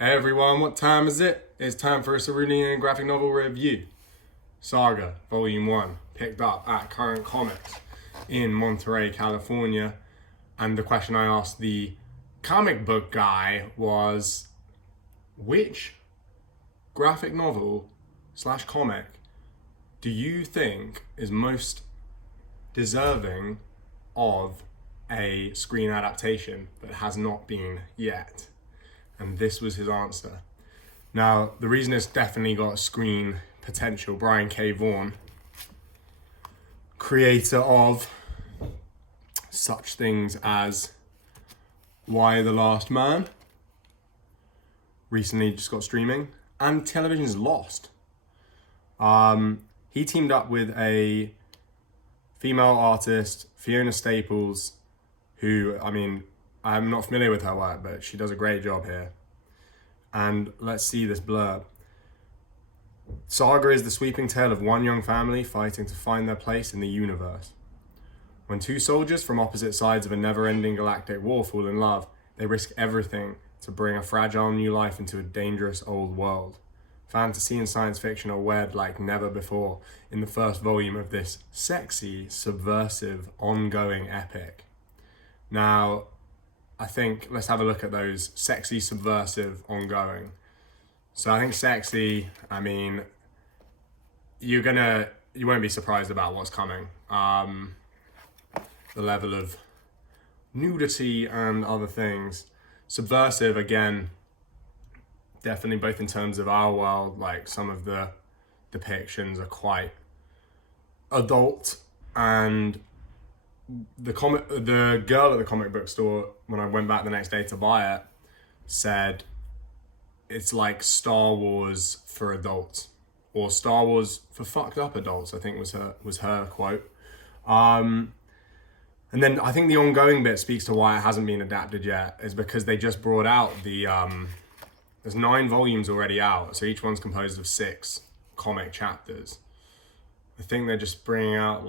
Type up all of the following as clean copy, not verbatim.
Hey everyone, what time is it? It's time for a Cerulean graphic novel review. Saga, Volume 1, picked up at Current Comics in Monterey, California. And the question I asked the comic book guy was, which graphic novel slash comic do you think is most deserving of a screen adaptation that has not been yet? And this was his answer. Now, the reason it's definitely got screen potential, Brian K. Vaughan, creator of such things as Why the Last Man, recently just got streaming, and Television's Lost. He teamed up with a female artist, Fiona Staples, who, I'm not familiar with her work, but she does a great job here. And let's see this blurb. Saga is the sweeping tale of one young family fighting to find their place in the universe. When two soldiers from opposite sides of a never-ending galactic war fall in love, they risk everything to bring a fragile new life into a dangerous old world. Fantasy and science fiction are wed like never before in the first volume of this sexy, subversive, ongoing epic. Now, I think let's have a look at those: sexy, subversive, ongoing. So I think sexy, you won't be surprised about what's coming. The level of nudity and other things. Subversive, again, definitely both in terms of our world, like some of the depictions are quite adult, and the girl at the comic book store, when I went back the next day to buy it, said it's like Star Wars for adults, or Star Wars for fucked up adults, I think was her quote. And then I think the ongoing bit speaks to why it hasn't been adapted yet, is because they just brought out there's 9 volumes already out, so each one's composed of 6 comic chapters. I think they're just bringing out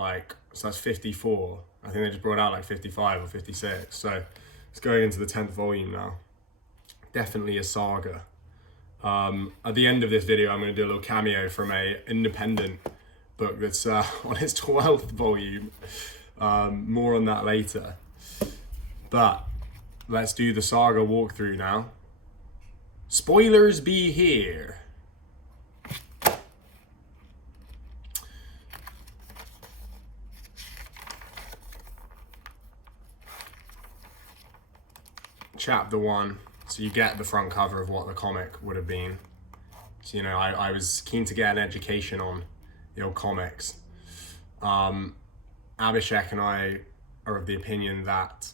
so that's 54. I think they just brought out 55 or 56. So it's going into the 10th volume now. Definitely a saga. At the end of this video, I'm going to do a little cameo from a independent book that's on its 12th volume. More on that later. But let's do the saga walkthrough now. Spoilers be here. Chapter 1. So you get the front cover of what the comic would have been. So, I was keen to get an education on the old comics. Abhishek and I are of the opinion that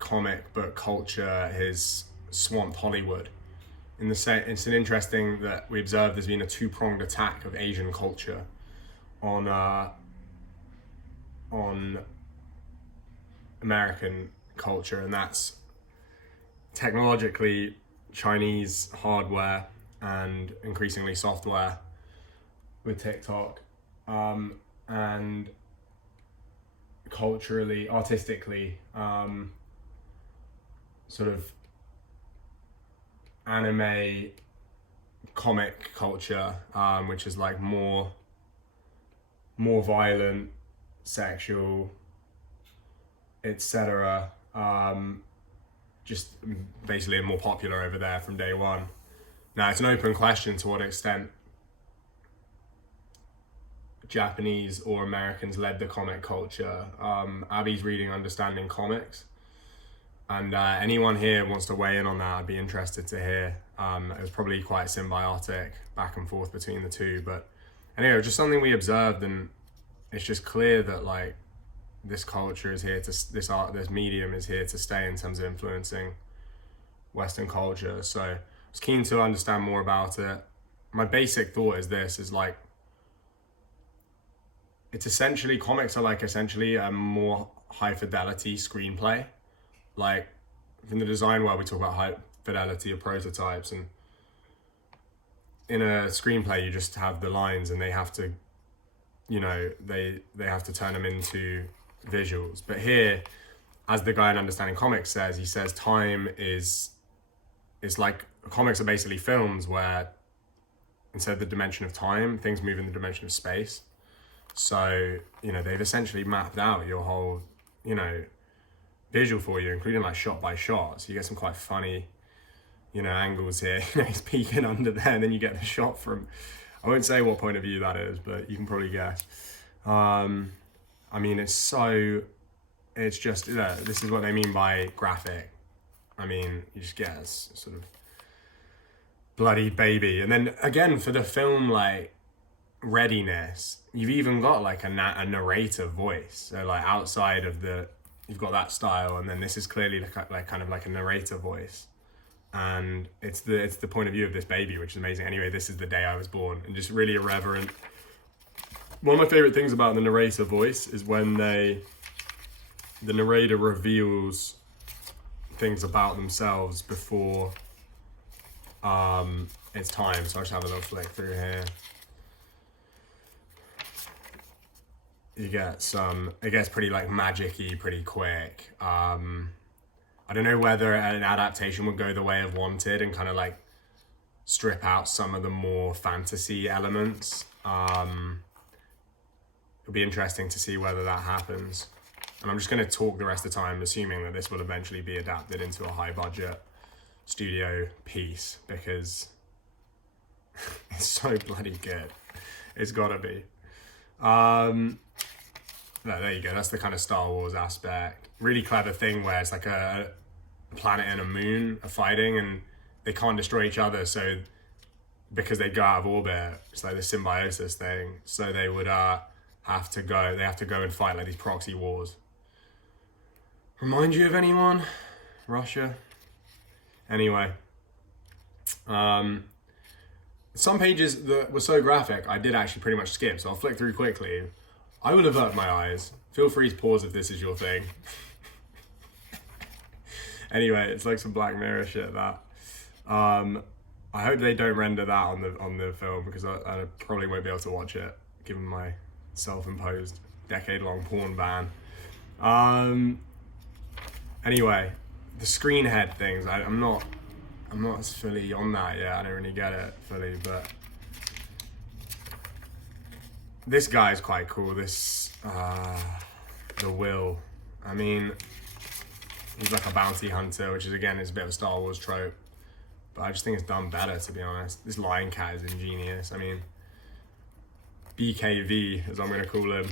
comic book culture has swamped Hollywood. It's an interesting that we observed there's been a 2-pronged attack of Asian culture on American culture, and that's technologically Chinese hardware and increasingly software with TikTok, and culturally, artistically, sort of anime comic culture, which is more violent, sexual, etc. Just basically more popular over there from day one. Now, it's an open question to what extent Japanese or Americans led the comic culture. Abby's reading Understanding Comics, and anyone here wants to weigh in on that, I'd be interested to hear. It was probably quite symbiotic back and forth between the two, but anyway, just something we observed, and it's just clear that this culture is here to, this medium is here to stay in terms of influencing Western culture. So I was keen to understand more about it. My basic thought is this, it's essentially, comics are essentially a more high fidelity screenplay. From the design world, we talk about high fidelity of prototypes, and in a screenplay, you just have the lines and they have to, they have to turn them into visuals. But here, as the guy in Understanding Comics says, he says time is it's like comics are basically films where instead of the dimension of time, things move in the dimension of space. So, they've essentially mapped out your whole, visual for you, including like shot by shot. So you get some quite funny, angles here. He's peeking under there, and then you get the shot from, I won't say what point of view that is, but you can probably guess. I mean, it's just, this is what they mean by graphic. I mean, you just get a sort of bloody baby. And then again, for the film, like, readiness, you've even got like a narrator voice. So like outside of you've got that style, and then this is clearly like kind of like a narrator voice. And it's the point of view of this baby, which is amazing. Anyway, this is the day I was born, and just really irreverent. One of my favorite things about the narrator voice is when the narrator reveals things about themselves before it's time. So I'll just have a little flick through here. You get it gets pretty like magic-y pretty quick. I don't know whether an adaptation would go the way of Wanted and kind of like strip out some of the more fantasy elements. It'll be interesting to see whether that happens. And I'm just going to talk the rest of the time, assuming that this will eventually be adapted into a high-budget studio piece, because it's so bloody good. It's got to be. No, there you go. That's the kind of Star Wars aspect. Really clever thing where it's like a planet and a moon are fighting, and they can't destroy each other. So because they go out of orbit, it's like the symbiosis thing. So they would have to go and fight like these proxy wars. Remind you of anyone? Russia? Anyway. Some pages that were so graphic, I did actually pretty much skip, so I'll flick through quickly. I will avert my eyes. Feel free to pause if this is your thing. Anyway, it's like some Black Mirror shit, that. I hope they don't render that on the film, because I probably won't be able to watch it, given my self-imposed decade-long porn ban. Anyway, the screen head things, I'm not as fully on that yet. I don't really get it fully, but this guy's quite cool. This the Will. I mean, he's like a bounty hunter, which is again is a bit of a Star Wars trope, but I just think it's done better, to be honest. This Lion Cat is ingenious. I mean, BKV, as I'm going to call him,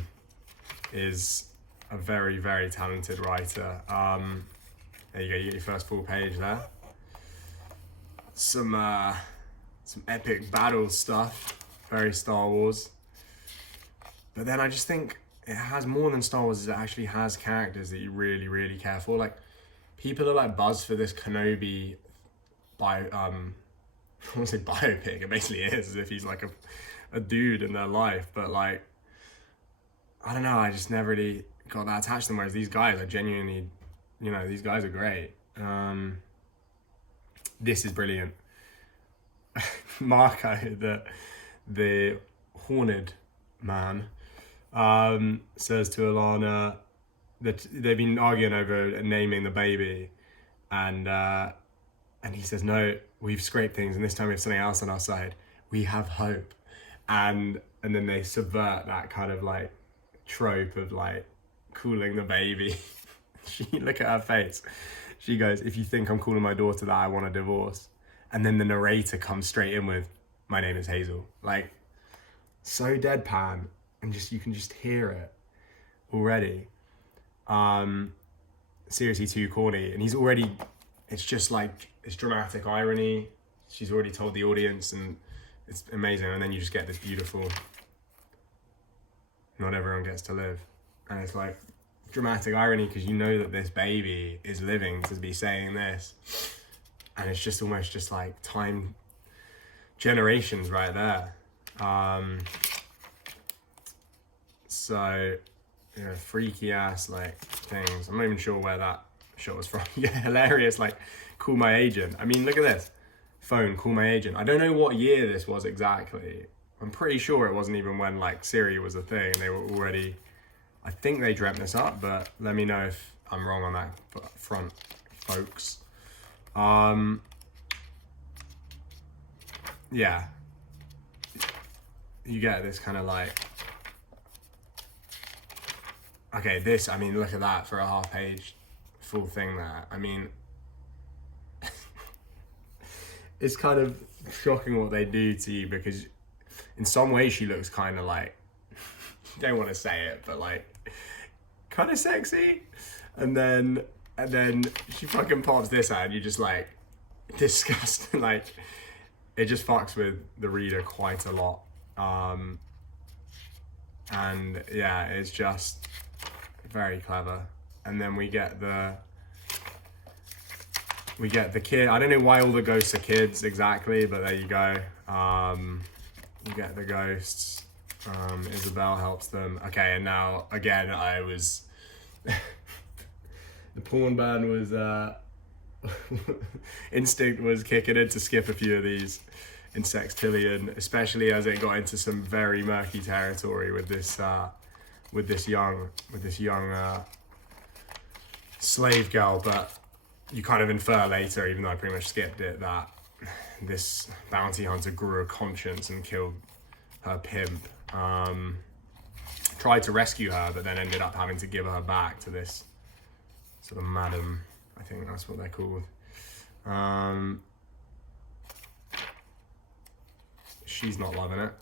is a very, very talented writer. There you go, you get your first full page there. Some epic battle stuff, very Star Wars. But then I just think it has more than Star Wars. It actually has characters that you really, really care for. Like, people are like buzzed for this Kenobi I won't say biopic. It basically is, as if he's like a dude in their life. But like, I don't know, I just never really got that attached to them. Whereas these guys, I genuinely, these guys are great. This is brilliant. Marko, the horned man, says to Alana that they've been arguing over naming the baby, and he says, no, we've scraped things, and this time we have something else on our side. We have hope. And then they subvert that kind of like trope of like calling the baby. Look at her face. She goes, if you think I'm calling my daughter that, I want a divorce. And then the narrator comes straight in with, my name is Hazel. Like, so deadpan, and you can just hear it already. Seriously too corny. And it's just like, it's dramatic irony. She's already told the audience, and it's amazing. And then you just get this beautiful, not everyone gets to live. And it's like dramatic irony, because you know that this baby is living to be saying this. And it's just almost just like time generations right there. So, freaky ass like things. I'm not even sure where that shot was from. Yeah, hilarious, like, call my agent. I mean, look at this. Phone, call my agent. I don't know what year this was exactly. I'm pretty sure it wasn't even when like Siri was a thing. They were already, I think they dreamt this up, but let me know if I'm wrong on that front, folks. yeah, you get this kind of like, okay, this, I mean, look at that for a half page full thing there. I mean, it's kind of shocking what they do to you, because in some ways she looks kind of like, don't want to say it, but like kind of sexy. And then she fucking pops this out and you're just like, disgusting. Like, it just fucks with the reader quite a lot. And yeah, it's just very clever. And then we get the kid. I don't know why all the ghosts are kids exactly, but there you go. You get the ghosts. Isabel helps them. Okay, and now again, I was the porn ban was instinct was kicking in to skip a few of these in Sextillion, especially as it got into some very murky territory with this young slave girl. But you kind of infer later, even though I pretty much skipped it, that this bounty hunter grew a conscience and killed her pimp. Tried to rescue her, but then ended up having to give her back to this sort of madam. I think that's what they're called. She's not loving it.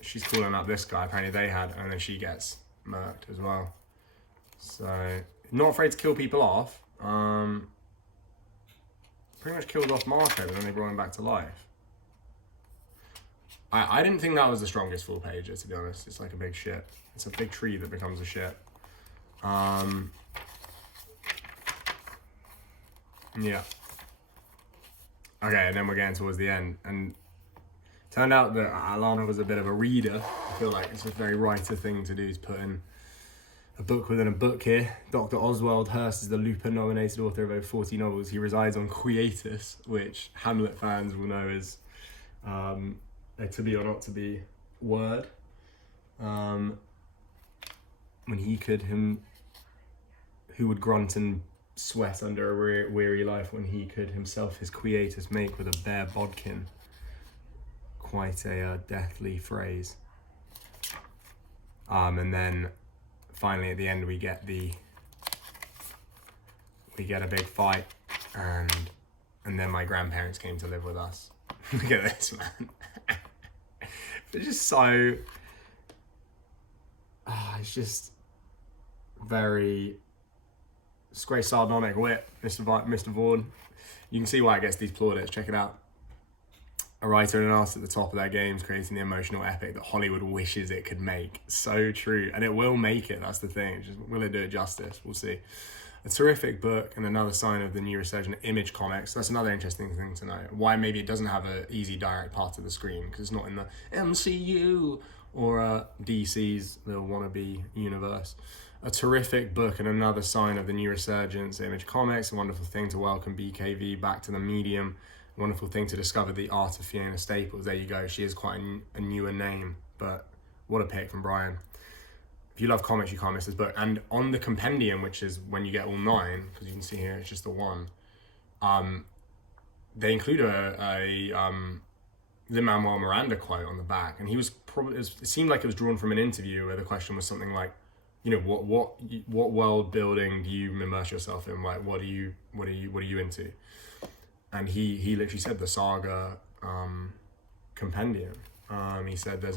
She's calling up this guy, apparently they had, and then she gets murked as well. So, not afraid to kill people off. Pretty much killed off Marko, but then they brought him back to life. I didn't think that was the strongest full pager, to be honest. It's like a big shit. It's a big tree that becomes a shit. Yeah. Okay, and then we're getting towards the end. And turned out that Alana was a bit of a reader. I feel like it's a very writer thing to do, is put in a book within a book here. Dr. Oswald Hurst is the Lupin-nominated author of over 40 novels. He resides on Quietus, which Hamlet fans will know is a to be or not to be word. When he could, who would grunt and sweat under a weary life, when he could himself his Quietus make with a bare bodkin. Quite a deathly phrase. And then finally at the end we get a big fight, and then my grandparents came to live with us. Look at this, man. It's just so it's just very, it's great sardonic wit, Mr. Vaughan. You can see why it gets these plaudits. Check it out. A writer and an artist at the top of their games, creating the emotional epic that Hollywood wishes it could make. So true. And it will make it, that's the thing. Just, will it do it justice? We'll see. A terrific book and another sign of the new resurgent Image Comics. That's another interesting thing to know. Why maybe it doesn't have an easy direct path to the screen, because it's not in the MCU or DC's little wannabe universe. A terrific book and another sign of the new resurgence Image Comics. A wonderful thing to welcome BKV back to the medium. A wonderful thing to discover the art of Fiona Staples. There you go. She is quite a newer name, but what a pick from Brian. If you love comics, you can't miss this book. And on the compendium, which is when you get all 9, because you can see here it's just the 1, they include a Lin-Manuel Miranda quote on the back, and he was probably, it seemed like it was drawn from an interview where the question was something like, you know, what world building do you immerse yourself in? Like, what are you into? And he literally said the Saga compendium. He said there's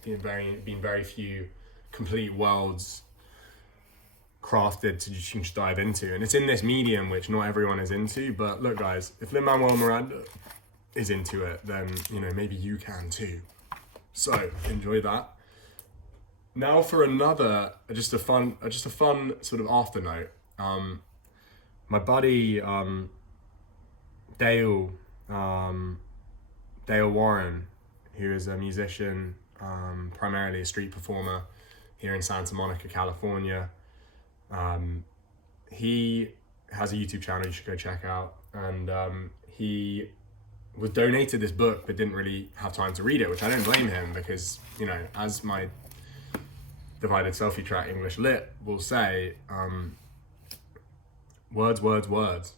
been very few complete worlds crafted to just dive into, and it's in this medium which not everyone is into. But look, guys, if Lin-Manuel Miranda is into it, then you know maybe you can too. So enjoy that. Now for another, just a fun sort of after note. My buddy Dale Warren, who is a musician, primarily a street performer here in Santa Monica, California. He has a YouTube channel you should go check out, and he was donated this book but didn't really have time to read it, which I don't blame him, because, you know, as my divided selfie track English Lit will say, words.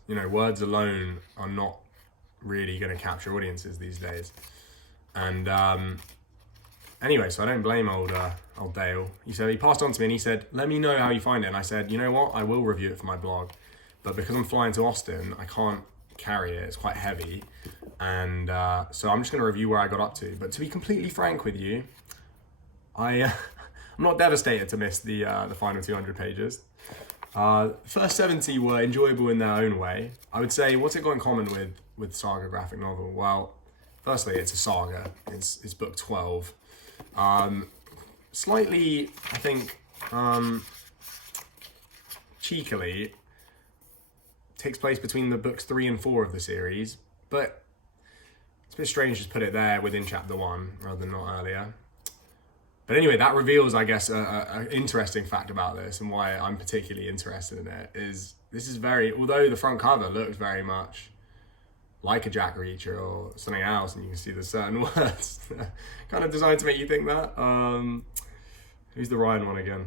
You know, words alone are not really going to capture audiences these days. And anyway, so I don't blame old Dale. He passed on to me and he said, let me know how you find it. And I said, you know what, I will review it for my blog, but because I'm flying to Austin, I can't carry it. It's quite heavy. And so I'm just going to review where I got up to. But to be completely frank with you, I'm not devastated to miss the final 200 pages. First 70 were enjoyable in their own way. I would say, what's it got in common with Saga graphic novel? Well, firstly, it's a saga. It's book 12. Slightly, I think, cheekily, takes place between the books 3 and 4 of the series, but it's a bit strange to put it there within chapter 1 rather than not earlier. But anyway, that reveals, I guess, an interesting fact about this, and why I'm particularly interested in it is this is although the front cover looks very much like a Jack Reacher or something else, and you can see there's certain words kind of designed to make you think that. Who's the Ryan one again?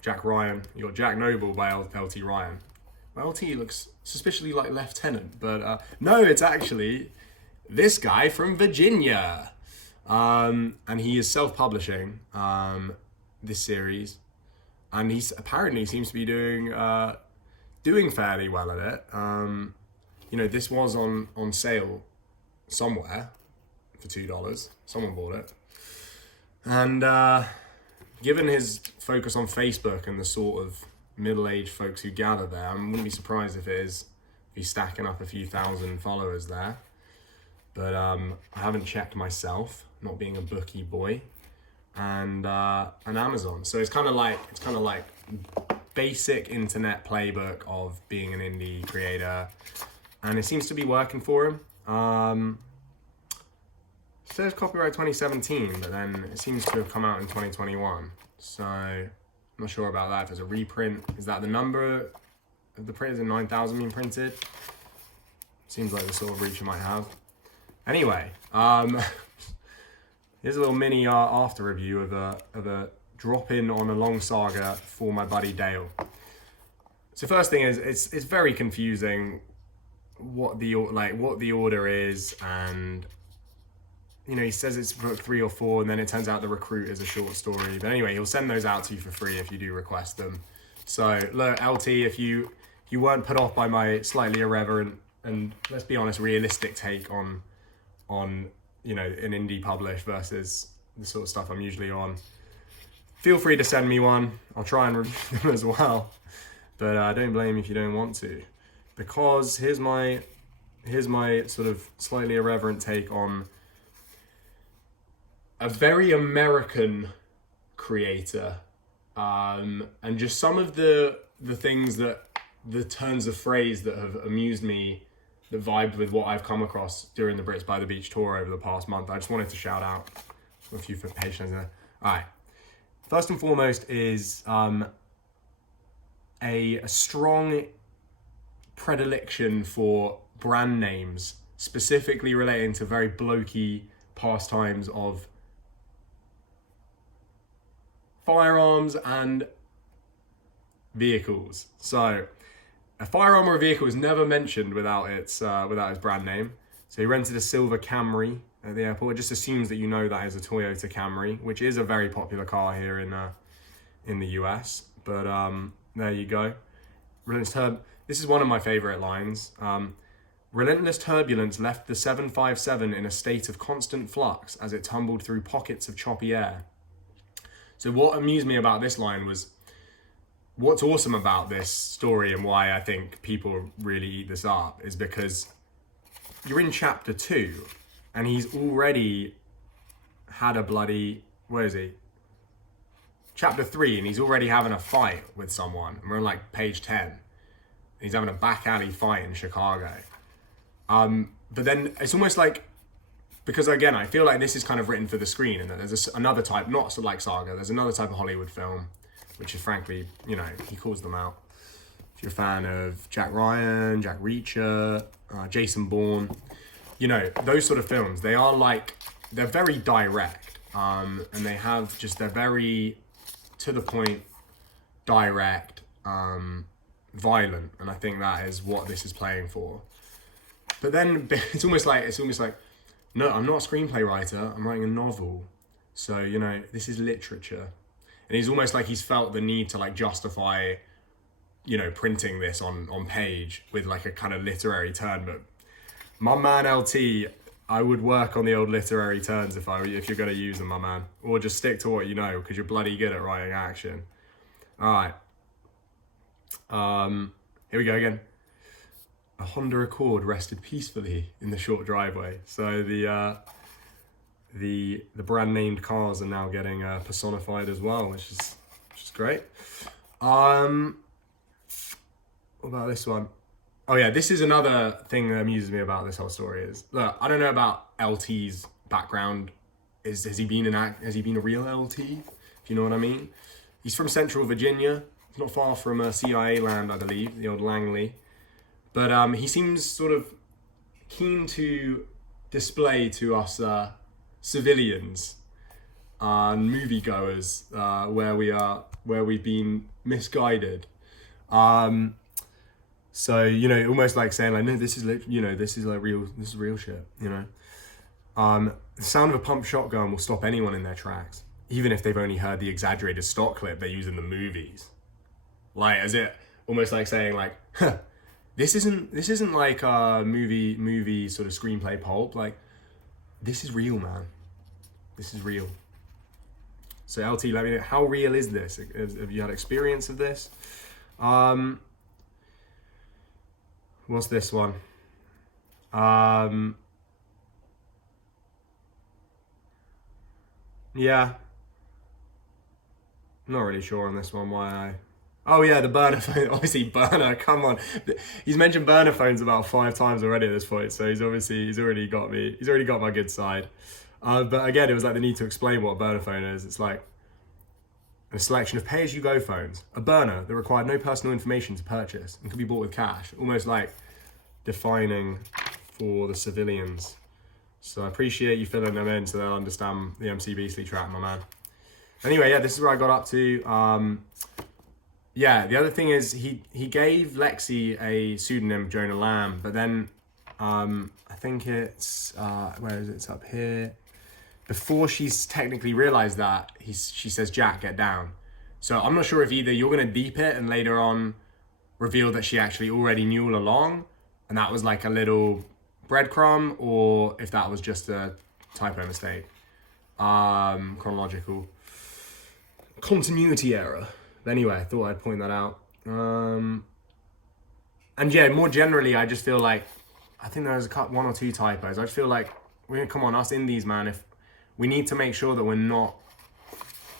Jack Ryan. You got Jack Noble by L.T. Ryan. Well, L.T. looks suspiciously like Lieutenant, but no, it's actually this guy from Virginia. And he is self-publishing this series, and he's apparently seems to be doing fairly well at it. You know, this was on sale somewhere for $2. Someone bought it, and given his focus on Facebook and the sort of middle-aged folks who gather there, I wouldn't be surprised if he's stacking up a few thousand followers there. But I haven't checked myself, not being a bookie boy, and Amazon. So it's kind of like basic internet playbook of being an indie creator, and it seems to be working for him. It says copyright 2017, but then it seems to have come out in 2021. So I'm not sure about that. If there's a reprint, is that the number of the print? Is it 9,000 being printed? Seems like the sort of reach you might have. Anyway, here's a little mini after review of a drop-in on a long saga for my buddy Dale. So first thing is, it's very confusing what the order is, and you know, he says it's book 3 or 4, and then it turns out The Recruit is a short story. But anyway, he'll send those out to you for free if you do request them. So look, LT, if you weren't put off by my slightly irreverent and, let's be honest, realistic take on you know, an indie publish versus the sort of stuff I'm usually on, feel free to send me one. I'll try and review them as well, but don't blame me if you don't want to, because here's my sort of slightly irreverent take on a very American creator, and just some of the things that the turns of phrase that have amused me, that vibed with what I've come across during the Brits by the Beach tour over the past month. I just wanted to shout out a few patients there. All right. First and foremost is a strong predilection for brand names, specifically relating to very blokey pastimes of firearms and vehicles. So a firearm or a vehicle is never mentioned without its brand name. So he rented a silver Camry at the airport. It just assumes that you know that is a Toyota Camry, which is a very popular car here in the US. But there you go. This is one of my favorite lines. Relentless turbulence left the 757 in a state of constant flux as it tumbled through pockets of choppy air. So what amused me about this line was, what's awesome about this story and why I think people really eat this up is because you're in chapter 2 and he's already had a bloody, where is he? Chapter 3, and he's already having a fight with someone. And we're on like page 10. He's having a back alley fight in Chicago. But then it's almost like, because again, I feel like this is kind of written for the screen, and that there's another type, not like Saga, there's another type of Hollywood film, which is frankly, you know, he calls them out. If you're a fan of Jack Ryan, Jack Reacher, Jason Bourne, you know, those sort of films, they're very direct, and they have just, they're very to the point, direct, violent, and I think that is what this is playing for. But then it's almost like, no, I'm not a screenplay writer. I'm writing a novel. So, you know, this is literature. And he's almost like he's felt the need to like justify, you know, printing this on page with like a kind of literary turn. But my man LT, I would work on the old literary turns if you're going to use them, my man. Or just stick to what you know, because you're bloody good at writing action. All right. Here we go again. A Honda Accord rested peacefully in the short driveway. So the brand named cars are now getting personified as well, which is great. What about this one? Oh yeah, this is another thing that amuses me about this whole story is, look, I don't know about LT's background. Has he been a real LT? If you know what I mean. He's from Central Virginia. It's not far from CIA land, I believe, the old Langley. But he seems sort of keen to display to us civilians and moviegoers where we've been misguided. So, you know, almost like saying like, no, this is real shit, you know. The sound of a pumped shotgun will stop anyone in their tracks, even if they've only heard the exaggerated stock clip they use in the movies. Like, as it almost like saying like, huh, this isn't like a movie sort of screenplay pulp. Like, this is real, man. This is real. So LT, let me know, how real is this? Have you had experience of this? What's this one? Yeah. Not really sure on this one why Oh yeah, the burner phone. Obviously, burner. Come on, he's mentioned burner phones about 5 times already at this point. So he's already got me. He's already got my good side. But again, it was like the need to explain what a burner phone is. It's like a selection of pay-as-you-go phones, a burner that required no personal information to purchase and could be bought with cash. Almost like defining for the civilians. So I appreciate you filling them in so they'll understand the MC Beastly track, my man. Anyway, yeah, this is where I got up to. Yeah, the other thing is he gave Lexi a pseudonym, Jonah Lamb, but then I think it's, where is it? It's up here. Before she's technically realized that, she says, Jack, get down. So I'm not sure if either you're going to deep it and later on reveal that she actually already knew all along, and that was like a little breadcrumb, or if that was just a typo mistake. Chronological continuity error. But anyway, I thought I'd point that out. And yeah, more generally, I just feel like, I think there's one or two typos. I just feel like, come on, us indies, man, if we need to make sure that we're not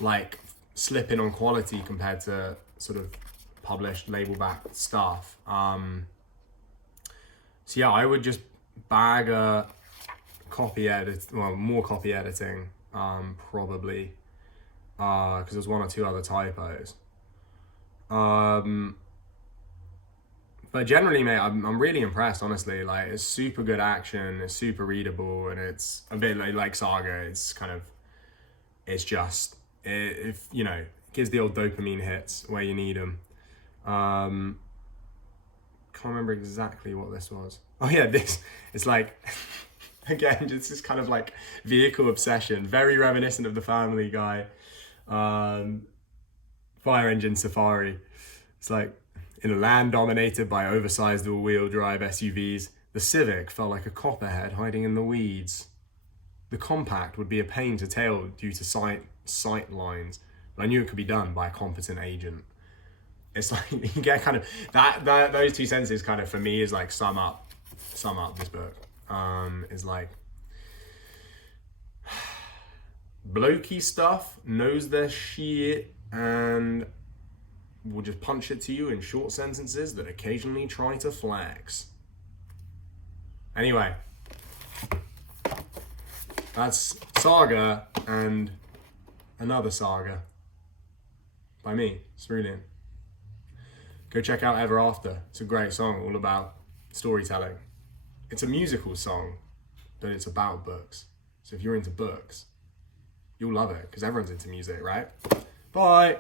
like slipping on quality compared to sort of published label-backed stuff. So yeah, I would just bag a more copy editing, probably, because there's one or two other typos. But generally, mate, I'm really impressed, honestly. Like, it's super good action, it's super readable, and it's a bit like Saga. It's kind of, if you know, gives the old dopamine hits where you need them. Can't remember exactly what this was. Oh yeah, it's like, again, just this kind of like vehicle obsession, very reminiscent of the Family Guy. Fire engine safari. It's like, in a land dominated by oversized all-wheel drive SUVs, the Civic felt like a copperhead hiding in the weeds. The compact would be a pain to tail due to sight lines, but I knew it could be done by a competent agent. It's like, you get kind of, those two sentences kind of, for me, is like sum up this book. Is like, blokey stuff, knows their shit, and will just punch it to you in short sentences that occasionally try to flex. Anyway, that's Saga and another Saga by me, Cerulean. Go check out Ever After. It's a great song, all about storytelling. It's a musical song, but it's about books. So if you're into books, you'll love it, because everyone's into music, right? Bye.